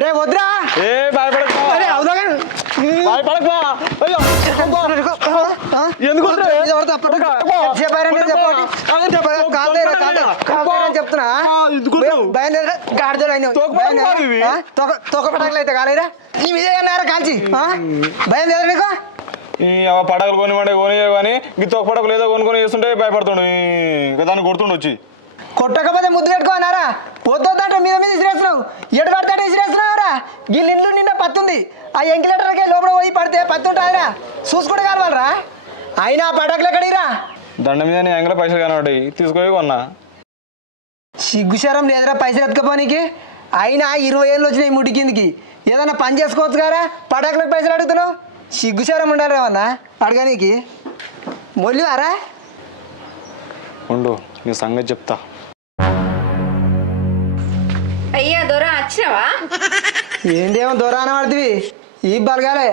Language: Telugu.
రే వద్దురా ఏ భయపడకు అరే అవుదా భయపడకు ఎందుకు చెప్తున్నా తొక్క పటాకులు అయితే కాలేరా నీ మీద కాల్చి భయం లేదా నీకు పడకలు కొనివ్వండి కానీ ఈ తొక్క పడకలు ఏదో కొనుక్కొని చేస్తుంటే భయపడుతుండు దాన్ని కొడుతుండు వచ్చి కొట్టకపోతే ముద్దు పెట్టుకోనారా వద్దంటే మీద మీద ఇసిరేస్తున్నావు ఎడు పడితే ఇసిరేస్తున్నావురా వీళ్ళ ఇంట్లో నిన్న పత్తుంది ఆ ఎంకిలేటర్కే లోపల పోయి పడితే పత్తి ఉంటాయిరా చూసుకుంటే కావాలరా అయినా పటాకులు ఎక్కడిరా దండ మీద నీ ఎంగలో పైసలు కనబడి తీసుకొని కొన్నా సిగ్గుశరం లేదురా పైసలు ఎత్తుకపోనీకి అయినా 20 ఏళ్ళు వచ్చినాయి ముడి కిందికి ఏదన్నా పని చేసుకోవచ్చు కదా పటాకులకు పైసలు అడుగుతున్నావు సిగ్గుశరం ఉండాలి ఏమన్నా అడగనీకి మొల్లివారా ఉండు నీ సంగతి చెప్తా అయ్యా దొర వచ్చినావా ఏందేమో దూరాన పడుతుంది ఈ బలగాలే